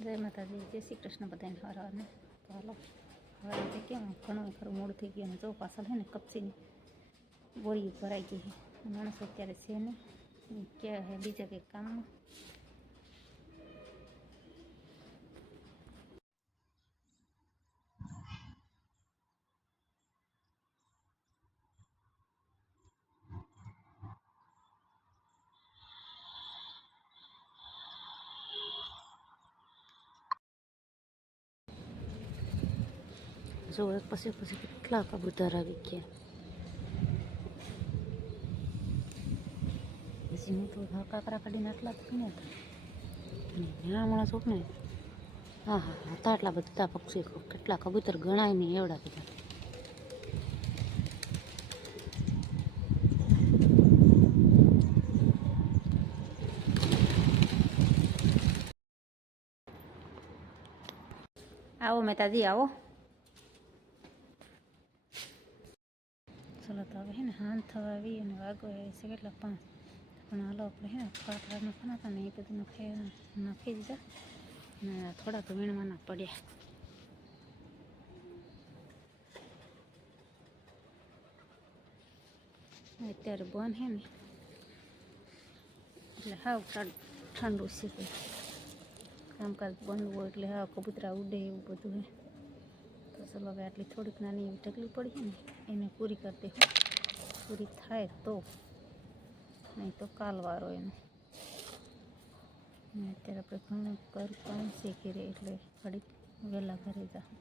જય માતાજી, જય શ્રી કૃષ્ણ બધાને હરાને. તો હાલો હવે કેમ ઘણું ખરું મોડું થઈ ગયું. અને જો પાછળ છે ને કપચીની બોરી ભરાઈ ગઈ છે. માણસો અત્યારે છે નહીં, ક્યાં હે બીજા કંઈક કામમાં. જો એક પછી કેટલા કબૂતર આવી ગયા. પછી હું તો કાકરા કાઢીને આટલા જ ને ત્યાં માણસ ને. હા હા હતા એટલા બધા પક્ષી, કેટલા કબૂતર ગણાય નહીં એવડા બધા. આવો મહેતાજી આવો. ચલો તો હવે હે ને હાન થવા આવી અને વાગો આવે છે કેટલા 5. પણ હાલો આપણે હે ને કાકરા નાખવાના હતા ને એ બધું નાખી દીધા ને થોડાક વીણવાના પડ્યા. અત્યારે બંધ હે ને એટલે હાવ ઠંડુ છે. કામકાજ બંધ હોય એટલે હાવ કબૂતરા ઉડે એવું બધું હે. તો ચલો હવે આટલી થોડીક નાની એવી ઢગલી પડી છે ને એને પૂરી કરી દે. પૂરી થાય તો, નહીં તો કાલવારો એનો. અત્યારે આપણે ઘણું કામ શીખી રહે એટલે ઘડીક વહેલા ઘરે જાઉં.